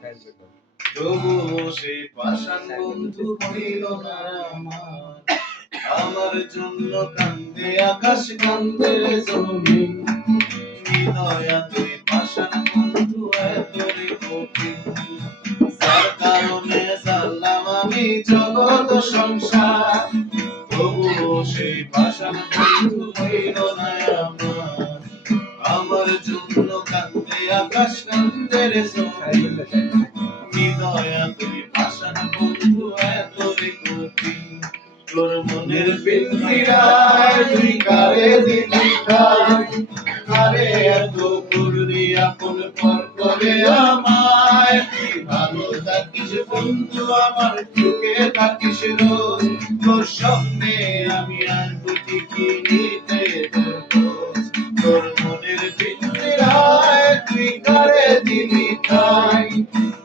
তবুও সেই পাষাণ বন্ধু হইল না আমার জন্য কান্দে আকাশ কান্দে জমিন হৃদয়া তুই পাষাণ বন্ধু এতই কঠিন যার কারণে জানলাম আমি জগৎ সংসার তবুও সেই পাষাণ বন্ধু হইল না আমার জন্য কান্দে আকাশ কান্দে জমিন হৃদয়া তুই পাষাণ বন্ধু এতই কঠিন তোর মনের পিঞ্জিরায় তুই কারে দিলি ঠাই কারে এত করলি আপন পর করে আমায় তুই ভালো থাকিস বন্ধু আমার সুখে থাকিস রোজ তোর স্বপ্নে আমি আসবো ঠিকই নিতে তোর খোঁজ তোর মনের পিঞ্জিরায় তুই কারে দিলি ঠাই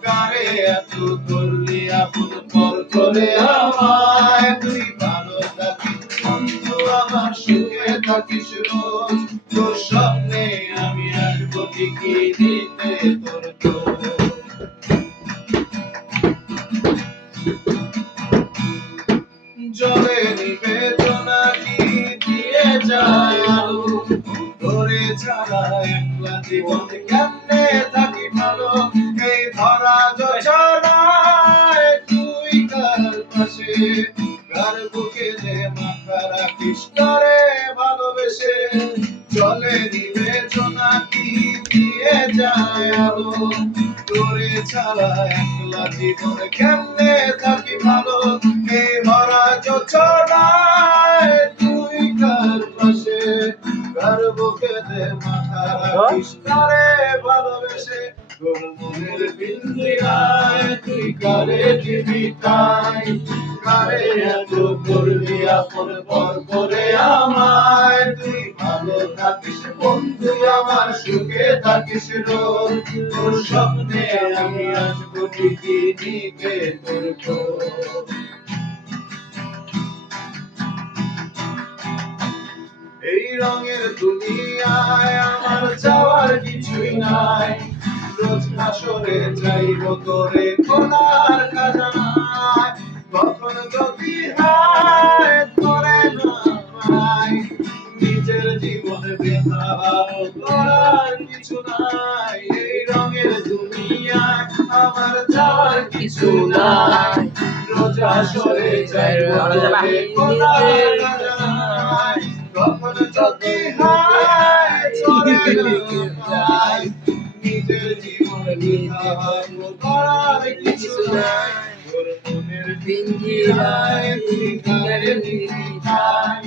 কারে এত করলি আপন পর করে আমায় তুই ভালো থাকিস বন্ধু আমার সুখে থাকিস রোজ তোর স্বপ্নে আমি আসবো ঠিকই দিতে তোর খোঁজ জলে নিবেদনা কি দিয়ে যায় আলো ধরে ছাড়া একলা জীবন কেমনে থাকি ভালো এই ধরা জোছনায় তুই কার পাশে কার বুকে যে মাথা রাখিস কারে ভালোবেসে জলে নিবেদনা কি দিয়ে যায় আলো ধরে ছাড়া একলা জীবন কেমনে থাকি ভালো এই ভরা জোছনায় তুই কার পাশে কার বুকে দে মাথা রাখিস কারে ভালোবেসে তোর মনের পিঞ্জিরায় তুই কারে দিবি ঠাই কারে এত করলি আপন পর করে আমায় তুই ভালো থাকিস বন্ধু আমার সুখে থাকিস রোজ তোর স্বপ্নে আমি আসবো ঠিকই নিতে তোর খোঁজ এই রঙের দুনিয়ায় আমার যাওয়ার কিছুই নাই রোজ হাসরে যাইব তোরে খোদার খাজানায় কখন যদি হায় তোরে না পাই নিজের জীবনে ব্যথা করার কিছু নাই এই রঙের দুনিয়ায় আমার যাওয়ার কিছু নাই রোজ হাসরে যাইব তোরে খোদার খাজানায় কখন যদি হায় তোরে যাই নিজের জীবন করার কিছু নাই তোর মনের পিঞ্জিরায় তুই কারে দিলি ঠাই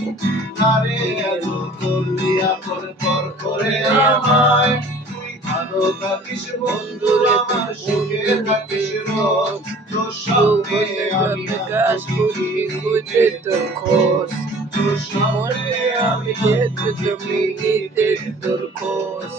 কারে এত করলি আপন পর করে আমায় তুই ভালো থাকিস বন্ধু আমার সুখে থাকিস রোজ তোর সঙ্গে আমি আকাশ খুঁজে তোর খোঁজ তোর সামনে আমি যেতে তুমি নিতে তোর খোঁজ